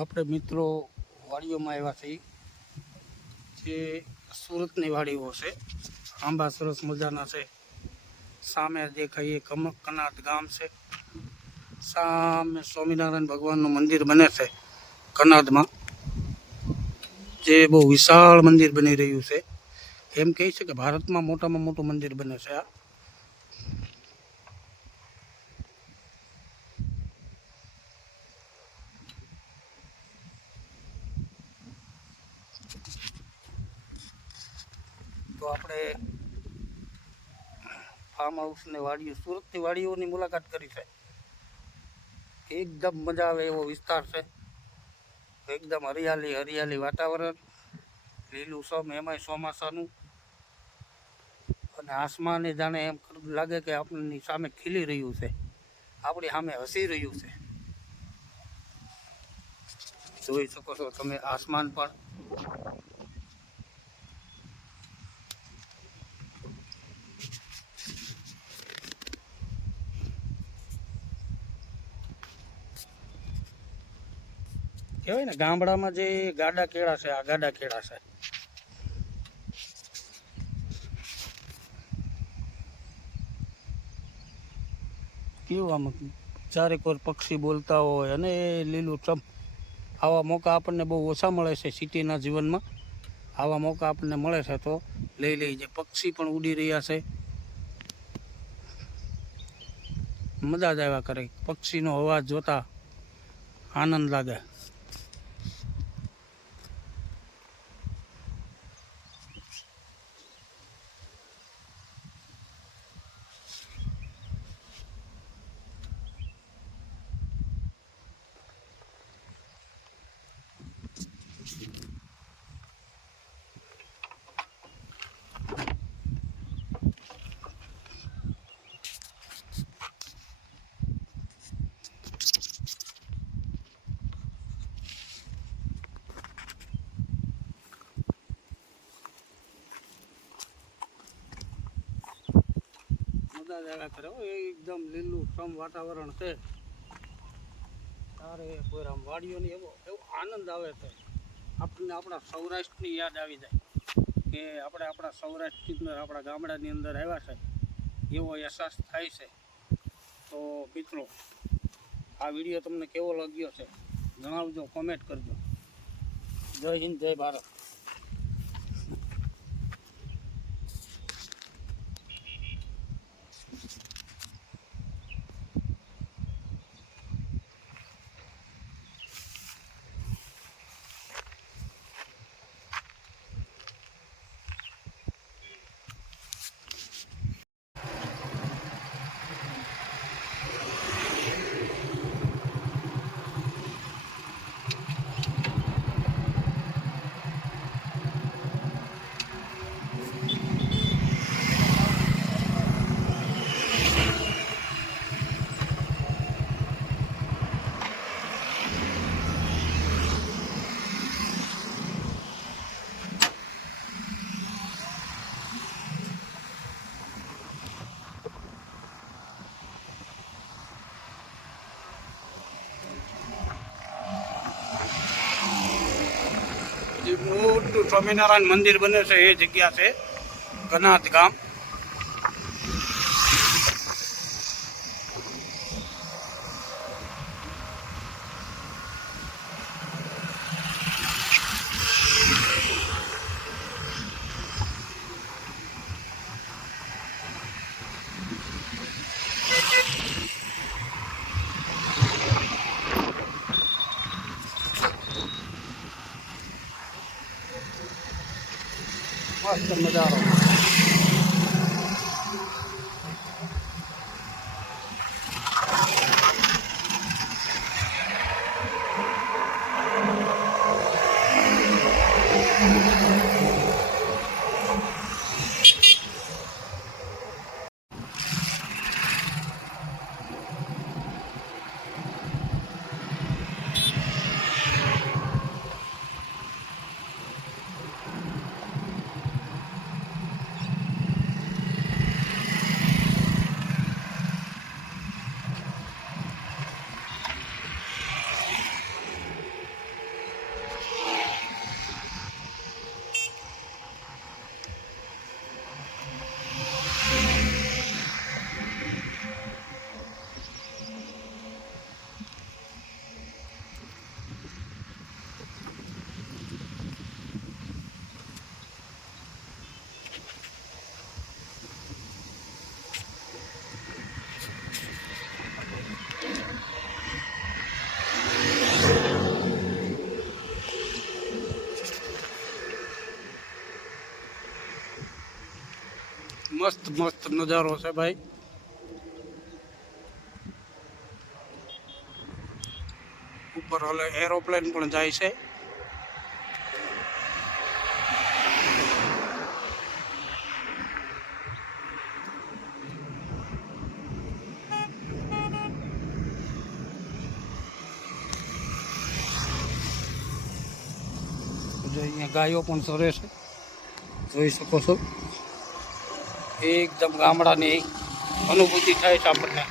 આપણે મિત્રો વાડીઓમાં આવ્યા છીએ, જે સુરતની વાડીઓ છે, આંબા સરસ મજાના છે. સામે દેખાઈએ કમ કનાત ગામ છે. સામે સ્વામિનારાયણ ભગવાનનું મંદિર બને છે કનાદમાં જે બહુ વિશાળ મંદિર બની રહ્યું છે. એમ કહે છે કે ભારતમાં મોટામાં મોટું મંદિર બને છે આ. તો આપણે ફાર્મ હાઉસને વાડીઓ, સુરતની વાડીઓની મુલાકાત કરી છે. એકદમ મજા આવે એવો વિસ્તાર છે. એકદમ હરિયાળી હરિયાળી વાતાવરણ, લીલું સમ, એમાંય ચોમાસાનું. અને આસમાને જાણે એમ લાગે કે આપણની સામે ખીલી રહ્યું છે. આપણી સામે હસી રહ્યું છે. જોઈ શકો છો તમે આસમાન પણ. કહેવાય ને, ગામડામાં જે ગાડા કેળા છે, આ ગાડા કેળા છે. કેવું આમ ચારેક વાર પક્ષી બોલતા હોય અને લીલું ચમ. આવા મોકા આપણને બહુ ઓછા મળે છે સિટીના જીવનમાં. આવા મોકા આપણને મળે છે તો લઈ લઈ જે પક્ષી પણ ઉડી રહ્યા છે. મજા જ આવ્યા કરે. પક્ષીનો અવાજ જોતા આનંદ લાગે. મજા જ કરે હો એકદમ લીલું સમ વાતાવરણ છે. તારે કોઈ આમ વાડીઓની એવો એવો આનંદ આવે છે. આપણને આપણા સૌરાષ્ટ્રની યાદ આવી જાય કે આપણે આપણા સૌરાષ્ટ્રની અંદર આપણા ગામડાની અંદર આવ્યા છે. એવો અહેસાસ થાય છે. તો મિત્રો, આ વીડિયો તમને કેવો લાગ્યો છે? જણાવજો કોમેન્ટ કરજો. જય હિન્દ, જય ભારત જે મોટું સ્વામિનારાયણ મંદિર બને છે એ જગ્યા છે ઘનાથ ગામ. મસ્ત નજારો મસ્ત મસ્ત નજારો છે ભાઈ. ઉપર હવે એરોપ્લેન પણ જાય છે. અહીંયા ગાયો પણ સરે છે. જોઈ શકો છો. એકદમ ગામડાની અનુભૂતિ થાય છે આપણને.